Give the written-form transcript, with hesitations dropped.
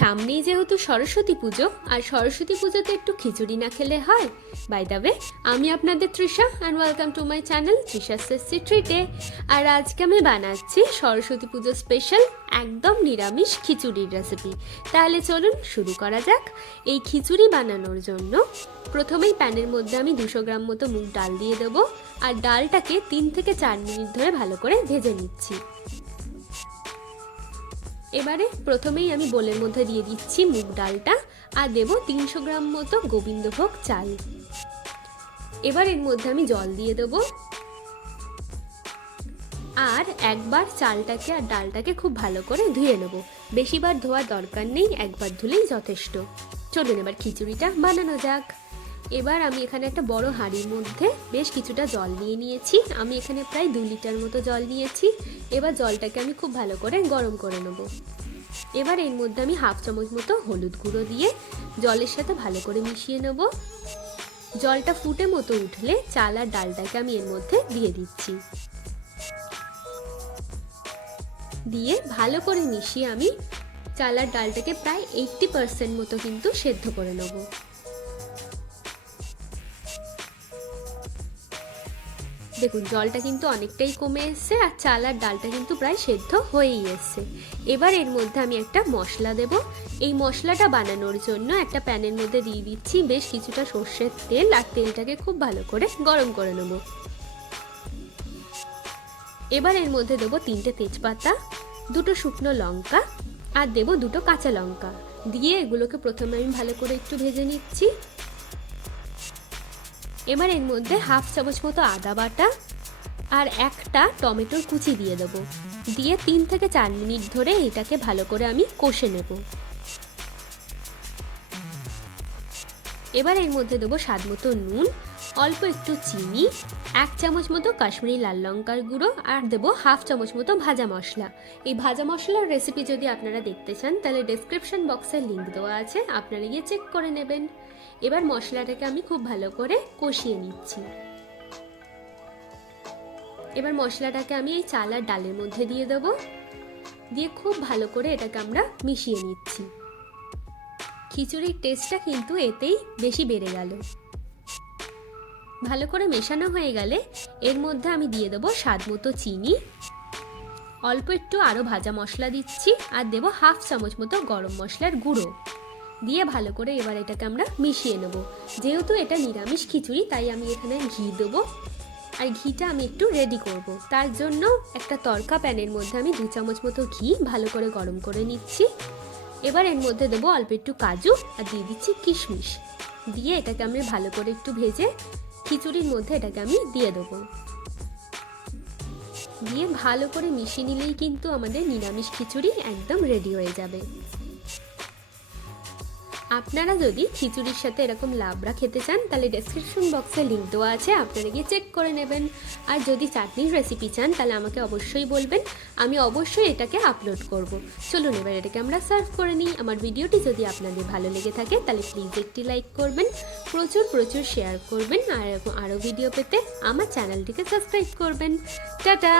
সামনেই যেহেতু সরস্বতী পুজো, আর সরস্বতী পুজোতে একটু খিচুড়ি না খেলে হয়। বাই দ্য ওয়ে, আমি আপনাদের Trisha and welcome to my channel Trisha's tasty ট্রিটে। আর আজকে আমি বানাচ্ছি সরস্বতী পুজো স্পেশাল একদম নিরামিষ খিচুড়ির রেসিপি। তাহলে চলুন শুরু করা যাক। এই খিচুড়ি বানানোর জন্য প্রথমেই প্যানের মধ্যে আমি 200 গ্রাম মতো মুগ ডাল দিয়ে দেবো, আর ডালটাকে 3 থেকে 4 মিনিট ধরে ভালো করে ভেজে নিচ্ছি। এবারে প্রথমেই আমি বোলের মধ্যে দিয়ে দিচ্ছি মুগ ডালটা, আর দেব 300 গ্রাম মতো গোবিন্দভোগ চাল। এবার এর মধ্যে আমি জল দিয়ে দেব, আর একবার চালটাকে আর ডালটাকে খুব ভালো করে ধুয়ে নেব। বেশিবার ধোয়ার দরকার নেই, একবার ধুলেই যথেষ্ট। চলুন এবার খিচুড়িটা বানানো যাক। এবার আমি এখানে একটা বড় হাঁড়ির মধ্যে বেশ কিছুটা জল নিয়ে নিয়েছি। আমি এখানে প্রায় 2 লিটার মতো জল নিয়েছি। এবার জলটাকে আমি খুব ভালো করে গরম করে নেব। এবার এর মধ্যে আমি 1/2 চামচ মতো হলুদ গুঁড়ো দিয়ে জলের সাথে ভালো করে মিশিয়ে নেব। জলটা ফুটে মতো উঠলে চাল আর ডালটাকে আমি এর মধ্যে দিয়ে দিচ্ছি। দিয়ে ভালো করে মিশিয়ে আমি চাল আর ডালটাকে প্রায় 80% মতো কিন্তু সেদ্ধ করে নেব। দেখুন জলটা কিন্তু অনেকটাই কমে এসছে, আর চাল আর ডালটা কিন্তু প্রায় সেদ্ধ হয়েই এসছে। এবার এর মধ্যে আমি একটা মশলা দেব। এই মশলাটা বানানোর জন্য একটা প্যানের মধ্যে দিয়ে দিচ্ছি বেশ কিছুটা সর্ষের তেল, আর তেলটাকে খুব ভালো করে গরম করে নেব। এবার এর মধ্যে দেবো 3টে তেজপাতা, 2টো শুকনো লঙ্কা, আর দেবো 2টো কাঁচা লঙ্কা। দিয়ে এগুলোকে প্রথমে আমি ভালো করে একটু ভেজে নিচ্ছি। এবার এর মধ্যে 1/2 চামচ মতো আদা বাটা আর একটা টমেটোর কুচি দিয়ে দেবো। দিয়ে 3 থেকে 4 মিনিট ধরে এটাকে ভালো করে আমি কষে নেব। এবার এর মধ্যে দেবো স্বাদ মতো নুন, অল্প একটু চিনি, 1 চামচ মতো কাশ্মীরি লাল লঙ্কার গুঁড়ো, আর দেবো 1/2 চামচ মতো ভাজা মশলা। এই ভাজা মশলার রেসিপি যদি আপনারা দেখতে চান তাহলে ডেসক্রিপশন বক্সে লিঙ্ক দেওয়া আছে, আপনারা গিয়ে চেক করে নেবেন। এবার মশলাটাকে আমি খুব ভালো করে কষিয়ে নিচ্ছি। এবার মশলাটাকে আমি এই চাল আর ডালের মধ্যে দিয়ে দেব, দিয়ে খুব ভালো করে এটাকে আমরা মিশিয়ে নিচ্ছি। খিচুড়ির টেস্টটা কিন্তু এতেই বেশি বেড়ে গেল। ভালো করে মেশানো হয়ে গেলে এর মধ্যে আমি দিয়ে দেবো স্বাদ মতো চিনি, অল্প একটু আরও ভাজা মশলা দিচ্ছি, আর দেবো 1/2 চামচ মতো গরম মশলার গুঁড়ো। দিয়ে ভালো করে এবার এটাকে আমরা মিশিয়ে নেব। যেহেতু এটা নিরামিষ খিচুড়ি তাই আমি এখানে ঘি দেবো, আর ঘিটা আমি একটু রেডি করব। তার জন্য একটা তড়কা প্যানের মধ্যে আমি 2 চামচ মতো ঘি ভালো করে গরম করে নিচ্ছি। এবার এর মধ্যে দেবো অল্প একটু কাজু, আর দিয়ে দিচ্ছি কিশমিশ। দিয়ে এটাকে আমি ভালো করে একটু ভেজে খিচুড়ির মধ্যে এটাকে আমি দিয়ে দেবো। দিয়ে ভালো করে মিশিয়ে নিলেই কিন্তু আমাদের নিরামিষ খিচুড়ি একদম রেডি হয়ে যাবে। আপনারা যদি খিচুড়ির সাথে এরকম লাবড়া খেতে চান তাহলে ডেসক্রিপশন বক্সে লিঙ্ক দেওয়া আছে, আপনারা গিয়ে চেক করে নেবেন। আর যদি চাটনির রেসিপি চান তাহলে আমাকে অবশ্যই বলবেন, আমি অবশ্যই এটাকে আপলোড করব। চলুন এবার এটাকে আমরা সার্ভ করে নিই। আমার ভিডিওটি যদি আপনাদের ভালো লেগে থাকে তাহলে প্লিজ একটি লাইক করবেন, প্রচুর প্রচুর শেয়ার করবেন, আর আরও ভিডিও পেতে আমার চ্যানেলটিকে সাবস্ক্রাইব করবেন। টাটা।